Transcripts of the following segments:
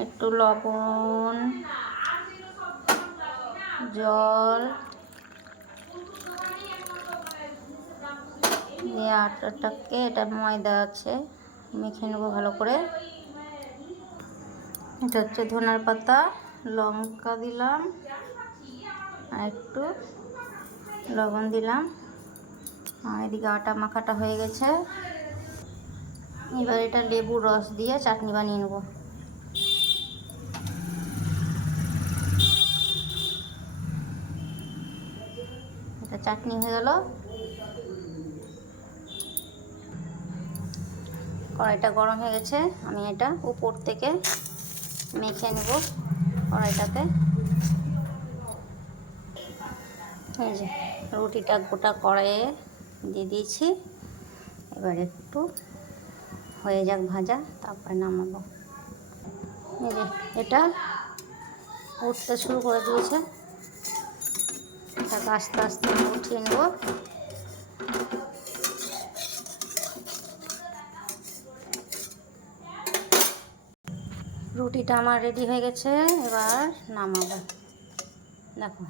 একটু লবণ, জল দিয়ে আটাটাকে, এটা ময়দা আছে, মেখে নেবো ভালো করে। এটা হচ্ছে ধনের পাতা, লঙ্কা দিলাম আর একটু লবণ দিলাম। আর এদিকে আটা মাখাটা হয়ে গেছে। এবার এটা লেবুর রস দিয়ে চাটনি বানিয়ে নেব। এটা চাটনি হয়ে গেল। কড়াইটা গরম হয়ে গেছে, আমি এটা উপর থেকে মেখে নেব কড়াইটাতে। এই যে রুটিটা গোটা কড়াইয়ে দিয়ে দিয়েছি। এবার একটু হয়ে যাক ভাজা, তারপরে নামাবো। এই যে এটা উঠতে শুরু করে দিয়েছে, এটাকে আস্তে আস্তে উঠিয়ে নেব। রুটিটা আমার রেডি হয়ে গেছে, এবার নামাবো। দেখো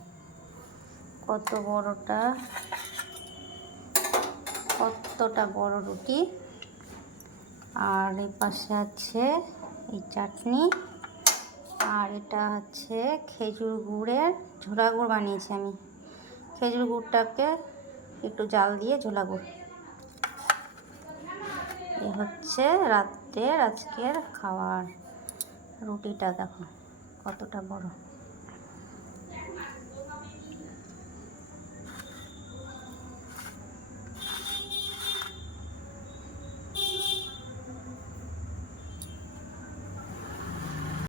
কতটা বড় রুটি। আর এই পাশে আছে এই চাটনি, আর এটা হচ্ছে খেজুর গুড়ের ঝোলা গুড় বানিয়েছি আমি। খেজুর গুড়টাকে একটু জাল দিয়ে ঝোলা গুড়। এ হচ্ছে রাত্রের আজকের খাবার। রুটিটা দেখো কতটা বড়।